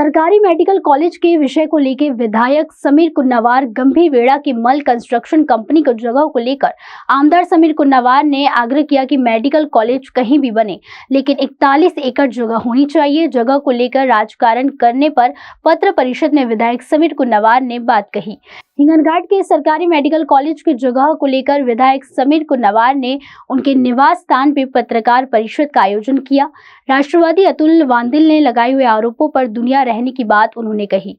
सरकारी medical college के विषय को लेकर विधायक समीर कुन्नावार गंभीरवेड़ा की मल कंस्ट्रक्शन कंपनी को जगह को लेकर आमदार समीर कुन्नावार ने आग्रह किया कि मेडिकल कॉलेज कहीं भी बने, लेकिन 41 एकड़ जगह होनी चाहिए। जगह को लेकर राजकारण करने पर पत्र परिषद में विधायक समीर कुन्नावार ने बात कही। हिंगनघाट के सरकारी मेडिकल कॉलेज की जगह को लेकर विधायक समीर कुन्नावार ने उनके निवास स्थान पर पत्रकार परिषद का आयोजन किया। राष्ट्रवादी अतुल वांदिल ने लगाए हुए आरोपों पर दुनिया रहने की बात उन्होंने कही।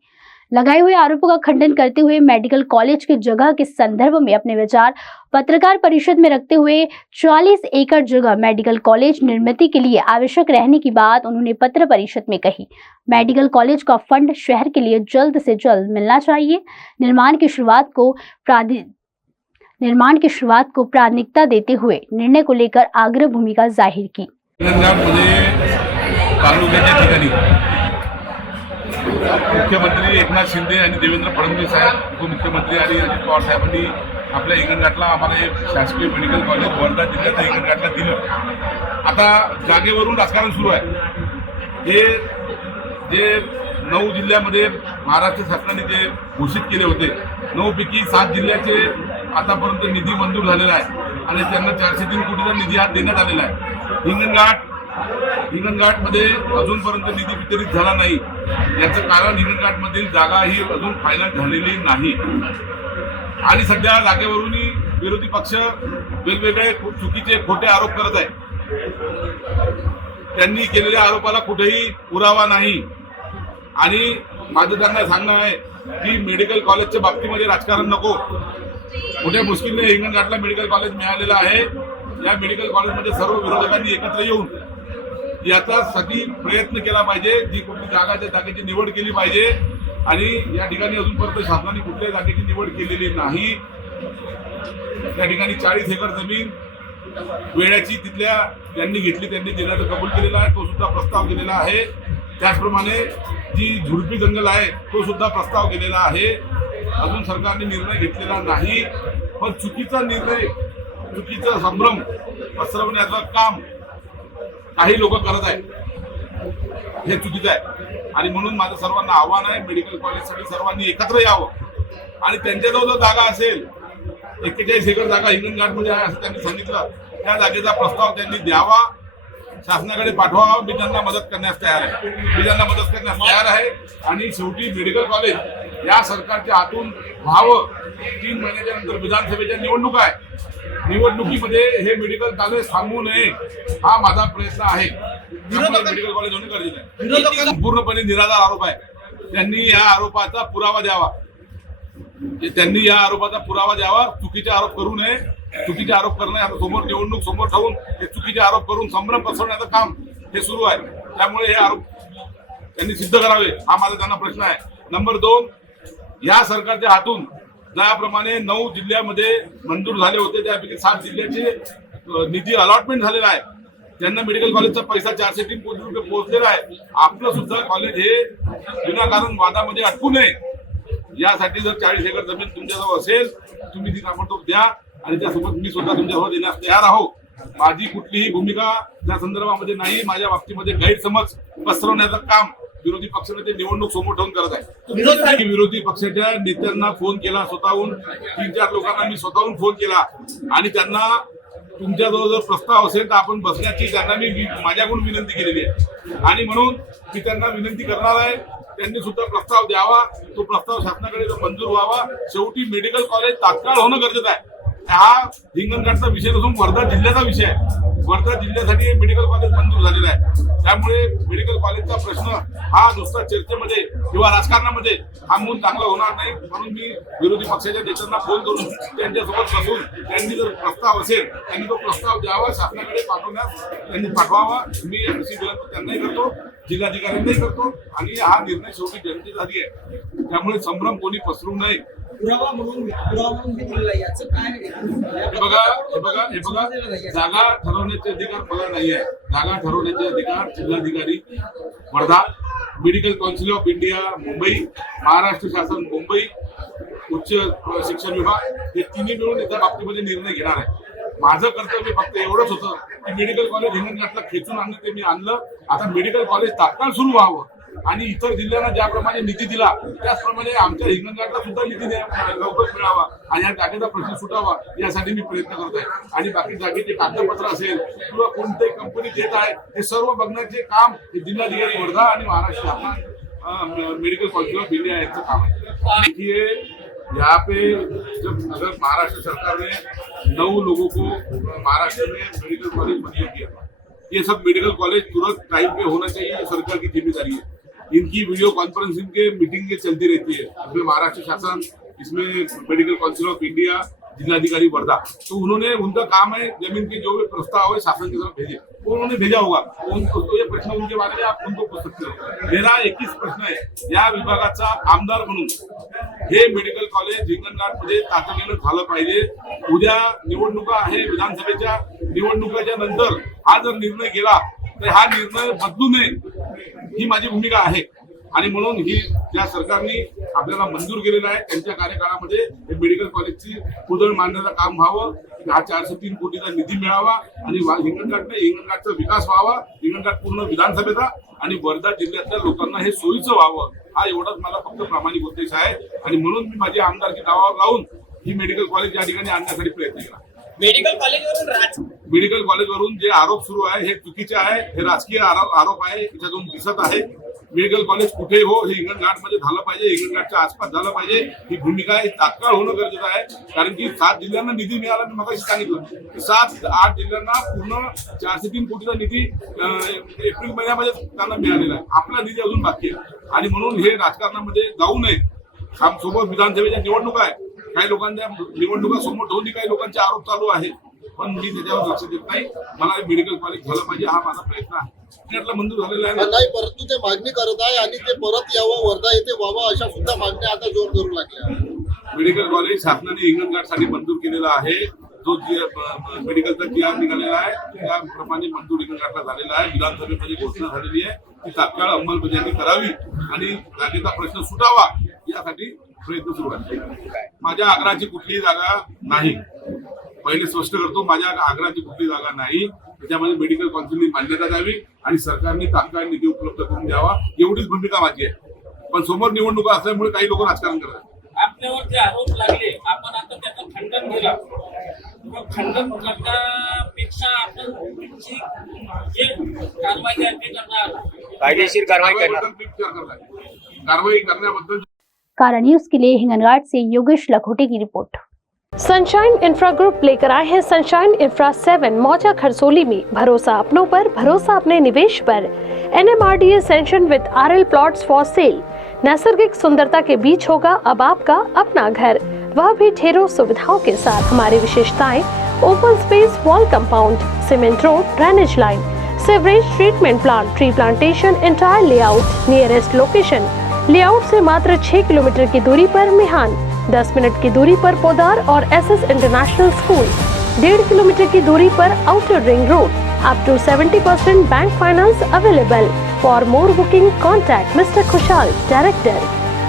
लगाए हुए आरोपों का खंडन करते हुए मेडिकल कॉलेज की जगह के संदर्भ में अपने विचार पत्रकार परिषद में रखते हुए 40 एकड़ जगह मेडिकल कॉलेज निर्मित के लिए आवश्यक रहने की बात उन्होंने पत्र परिषद में कही। मेडिकल कॉलेज का फंड शहर के लिए जल्द से जल्द मिलना चाहिए। निर्माण की शुरुआत को प्राथमिकता देते हुए निर्णय को लेकर आग्रह भूमिका जाहिर की। मुख्यमंत्री एकनाथ शिंदे आणि देवेंद्र फडणवीस साहेब, उपमुख्यमंत्री आणि अजित पवार साहेबांनी आपल्या हिंगणघाटला आम्हाला एक शासकीय मेडिकल कॉलेज वर्धा जिल्ह्याच्या हिंगणघाटला दिलं। आता जागेवरून राजकारण सुरू आहे। हे जे 9 जिल्ह्यामध्ये महाराष्ट्र शासनाने जे घोषित केले होते, 9 पैकी 7 जिल्ह्याचे आतापर्यंत निधी मंजूर झालेला आहे आणि त्यांना 403 कोटीचा निधी हा देण्यात आलेला आहे। हिंगणघाटमध्ये अजूनपर्यंत निधी वितरित झाला नाही। याचं कारण हिंगणघाटमधील जागा ही अजून फायनल झालेली नाही आणि सध्या जागेवरूनही विरोधी पक्ष वेगवेगळे चुकीचे खोटे आरोप करत आहे। त्यांनी केलेल्या आरोपाला कुठेही पुरावा नाही आणि माझं त्यांना सांगणं आहे की मेडिकल कॉलेजच्या बाबतीमध्ये राजकारण नको। मोठ्या मुश्किलने हिंगणघाटला मेडिकल कॉलेज मिळालेलं आहे। या मेडिकल कॉलेजमध्ये सर्व विरोधकांनी एकत्र येऊन याच्यासाठी प्रयत्न केला पाहिजे। जी कुठली जागेची निवड केली पाहिजे आणि या ठिकाणी अजूनपर्यंत शासनाने कुठल्याही जागेची निवड केलेली नाही। त्या ठिकाणी 40 एकर जमीन वेळाची तिथल्या त्यांनी घेतली, त्यांनी देण्याचं कबूल केलेला आहे, तो सुद्धा प्रस्ताव केलेला आहे। त्याचप्रमाणे जी झुडपी जंगल आहे तो सुद्धा प्रस्ताव केलेला आहे। अजून सरकारने निर्णय घेतलेला नाही, पण चुकीचा निर्णय, चुकीचा संभ्रम पसरवण्याचं काम काही लोक करत आहेत, हे चुकीचं आहे। आणि म्हणून माझं सर्वांना आव्हान आहे, मेडिकल कॉलेजसाठी सर्वांनी एकत्र यावं आणि त्यांच्याजवळ जर जागा असेल, 41 एकर जागा हिंगणघाटमध्ये आहे असं त्यांनी सांगितलं, त्या जागेचा प्रस्ताव त्यांनी द्यावा, शासनाकडे पाठवावा। मी त्यांना मदत करण्यास तयार आहे। आणि शेवटी मेडिकल कॉलेज या सरकारच्या हातून व्हावं। 3 महिन्याच्या नंतर विधानसभेच्या निवडणुका आहे, निवडणुकीमध्ये हे मेडिकल कॉलेज थांबवू नये हा माझा प्रयत्न आहे। मेडिकल कॉलेज होणे गरजेचं आहे। पूर्णपणे निराधार आरोप आहे। त्यांनी या आरोपाचा पुरावा द्यावा। चुकीचे आरोप करू नये। चुकीचे आरोप करणं आता समोर निवडणूक समोर ठेवून हे चुकीचे आरोप करून संभ्रम पसरवण्याचं काम हे सुरू आहे। त्यामुळे हे आरोप त्यांनी सिद्ध करावे हा माझा त्यांना प्रश्न आहे। नंबर 2, या सरकारच्या हातून ज्याप्रमाणे 9 जिल्ह्यामध्ये मंजूर झाले होते त्यापैकी 7 जिल्ह्याचे निधी अलॉटमेंट झालेला आहे। त्यांना मेडिकल कॉलेजचा पैसा 403 कोटी रुपये पोहोचलेला आहे। आपलं सुद्धा कॉलेज हे विनाकारण वादामध्ये अटकू नये यासाठी जर 40 एकर जमीन तुमच्याजवळ असेल, तुम्ही ती ताबडतोब द्या आणि त्यासोबत मी सुद्धा तुमच्याजवळ देण्यास तयार आहोत। माझी कुठलीही भूमिका त्या संदर्भामध्ये नाही। माझ्या बाबतीमध्ये गैरसमज पसरवण्याचं काम विरोधी पक्षाने निवडणूक समोर ठेवून करत आहे। विरोधी पक्षाच्या नेत्यांना फोन केला, स्वतःहून 3-4 लोकांना मी स्वतःहून फोन केला आणि त्यांना तुमच्याजवळ जर प्रस्ताव असेल तर आपण बसण्याची त्यांना मी माझ्याकडून विनंती केलेली आहे आणि म्हणून मी त्यांना विनंती करणार आहे, त्यांनी सुद्धा प्रस्ताव द्यावा। तो प्रस्ताव शासनाकडे मंजूर व्हावा। शेवटी मेडिकल कॉलेज तात्काळ होणं गरजेचं आहे। हा हिंगणघाटचा विषय नसून वर्धा जिल्ह्याचा विषय आहे। वर्धा जिल्ह्यासाठी मेडिकल कॉलेज मंजूर झालेलं आहे। त्यामुळे मेडिकल कॉलेजचा प्रश्न हा नुसता चर्चेमध्ये किंवा राजकारणामध्ये थांबून चांगला होणार नाही। म्हणून मी विरोधी पक्षाच्या नेत्यांना फोन करून त्यांच्यासोबत बसून त्यांनी जर प्रस्ताव असेल त्यांनी तो प्रस्ताव द्यावा, शासनाकडे त्यांनी पाठवावा। मी अशी विनंती त्यांनाही करतो, जिल्हाधिकाऱ्यांनाही करतो आणि हा निर्णय शेवटी जनतेसाठी आहे। त्यामुळे संभ्रम कोणी पसरू नये। जागा ठरवण्याचे अधिकार मला नाही आहे। जागा ठरवण्याचे अधिकार जिल्हाधिकारी Wardha, medical council of India Mumbai, Maharashtra शासन मुंबई, उच्च शिक्षण विभाग हे तिन्ही मिळून याच्या बाबतीमध्ये निर्णय घेणार आहे। माझं कर्तव्य फक्त एवढंच होतं की मेडिकल कॉलेज हिंगणघाटला खेचून आणलं, ते मी आणलं। आता मेडिकल कॉलेज तात्काळ सुरू व्हावं आणि इतर जिल्ह्यांना ज्याप्रमाणे निधी दिला त्याचप्रमाणे आमच्या हिंगणघाटला सुद्धा निधी लवकर मिळावा आणि या जागेचा प्रश्न सुटावा यासाठी मी प्रयत्न करत आहे. आणि बाकी जागेचे कागदपत्र असेल किंवा कोणत्याही कंपनी देत आहे हे सर्व बघण्याचे काम हे जिल्हाधिकारी वर्धा आणि महाराष्ट्र शासन मेडिकल कॉलेज ऑफ इंडिया यांचं काम आहे. देखिए यहाँ पे जब अगर महाराष्ट्र सरकार ने 9 लोगों को महाराष्ट्र में मेडिकल कॉलेज मंजूर किया, ये सब मेडिकल कॉलेज तुरंत टाइम पे होना चाहिए, ये सरकार की जिम्मेदारी है. इनकी वीडियो कॉन्फ्रेंसिंग के मीटिंग के चलती रहती है. इसमें महाराष्ट्र शासन, इसमें मेडिकल काउंसिल ऑफ इंडिया, जिलाधिकारी वर्धा, तो उन्होंने उनका काम है जमीन के जो भी प्रस्ताव है शासन की तरफ भेजे, वो उन्होंने भेजा होगा. उनको ये प्रश्न उनके बारे में आप उनको पूछ सकते हो. मेरा 21 प्रश्न आहे या विभागाचा आमदार म्हणून हे मेडिकल कॉलेज हिंगणघाटमध्ये तातडीनं झालं पाहिजे. उद्या निवडणुका आहे, विधानसभेच्या निवडणुकाच्या नंतर हा जर निर्णय गेला तर हा निर्णय बदलू नये ही माझी भूमिका आहे. आणि म्हणून ही ज्या सरकारने आपल्याला मंजूर केलेलं आहे त्यांच्या कार्यकाळामध्ये हे मेडिकल कॉलेजची पुढं मांडण्याचं काम व्हावं. हा 403 कोटीचा निधी मिळावा आणि हिंगणघाटचा विकास व्हावा, हिंगणघाट पूर्ण विधानसभेचा आणि वर्धा जिल्ह्यातल्या लोकांना हे सोयीचं व्हावं, हा एवढाच मला फक्त प्रामाणिक उद्देश आहे. आणि म्हणून मी माझी आमदारकी दावावर लावून ही मेडिकल कॉलेज या ठिकाणी आणण्यासाठी प्रयत्न केला. मेडिकल कॉलेजवरून जे आरोप सुरू आहे हे चुकीचे आहे, हे राजकीय आरोप आहे, त्याच्यातून दिसत आहे. मेडिकल कॉलेज कुठेही हो, हे हिंगणघाटमध्ये झालं पाहिजे, हिंगणघाटच्या आसपास झालं पाहिजे, ही भूमिका आहे. तात्काळ होणं गरजेचं आहे. कारण की 7 जिल्ह्यांना निधी मिळाला, मी मगाशी सांगितलं 7-8 जिल्ह्यांना पूर्ण 403 कोटीचा निधी एप्रिल महिन्यामध्ये त्यांना मिळालेला आहे. आपला निधी अजून बाकी आहे आणि म्हणून हे राजकारणामध्ये जाऊ नये. समोर विधानसभेच्या निवडणुका आहे, काही लोकांच्या निवडणुका समोर ठेवून काही लोकांचे आरोप चालू आहे, पण मी त्याच्यावर लक्ष देत नाही. मला मेडिकल कॉलेज झालं पाहिजे हा माझा प्रयत्न आहे. मंजूर झालेला आहे नाही, परंतु ते मागणी करत आहे आणि ते परत यावं, वर्धा येथे व्हावं, अशा सुद्धा मागण्या आता जोर धरू लागल्या. मेडिकल कॉलेज शासनाने हिंगणघाटसाठी मंजूर केलेला आहे. जो मेडिकलचा GR निघालेला आहे त्याप्रमाणे मंजूर हिंगणघाटला झालेला आहे. विधानसभेमध्ये घोषणा झालेली आहे ती तात्काळ अंमलबजावणी करावी आणि जागेचा प्रश्न सुटावा यासाठी प्रयत्न सुरू आहे. माझ्या आग्रहाची कुठलीही जागा नाही, पहिले स्पष्ट करतो, माझ्या आग्रहाची कुठली जागा नाही. त्याच्यामध्ये मेडिकल काउन्सिलनी मान्यता द्यावी आणि सरकारने तात्काळ निधी उपलब्ध करून द्यावा, एवढीच भूमिका माझी आहे. पण समोर निवडणुका असल्यामुळे काही लोक राजकारण करतात. आपल्यावर जे आरोप लागले आपण आता त्याचं खंडन केलं, खंडन करण्यापेक्षा आपण तुमची जे कारवाई आहे ते करणार, कायदेशीर कारवाई करणार. कारवाई करण्याबद्दल कारण न्यूज के लिए हिंगणघाट से योगेश लखोटे की रिपोर्ट। सनशाइन इंफ्रा ग्रुप लेकर आए हैं सनशाइन इंफ्रा 7 मौजा खरसोली में। भरोसा अपनों पर, भरोसा अपने निवेश पर। NMRDA सैंक्शन विद RL प्लॉट्स फॉर सेल। नैसर्गिक सुंदरता के बीच होगा अब आपका अपना घर, वह भी ढेरों सुविधाओं के साथ। हमारी विशेषताएं: open space wall compound, cement road, drainage line, sewerage treatment plant, tree plantation, entire layout, nearest location. Layout से मात्र 6 किलोमीटर की दूरी पर मिहान, 10 मिनट की दूरी पर पोदार और SS इंटरनेशनल स्कूल, 1.5 किलोमीटर की दूरी पर outer ring road. Up to 70% bank finance available. For more booking contact mister Khushal, director,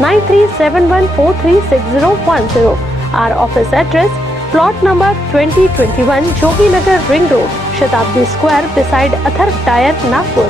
9371436010। Our office address: plot number 2021 Jogi Nagar ring road, Shatabdi square, beside Atharva tyre, Nagpur.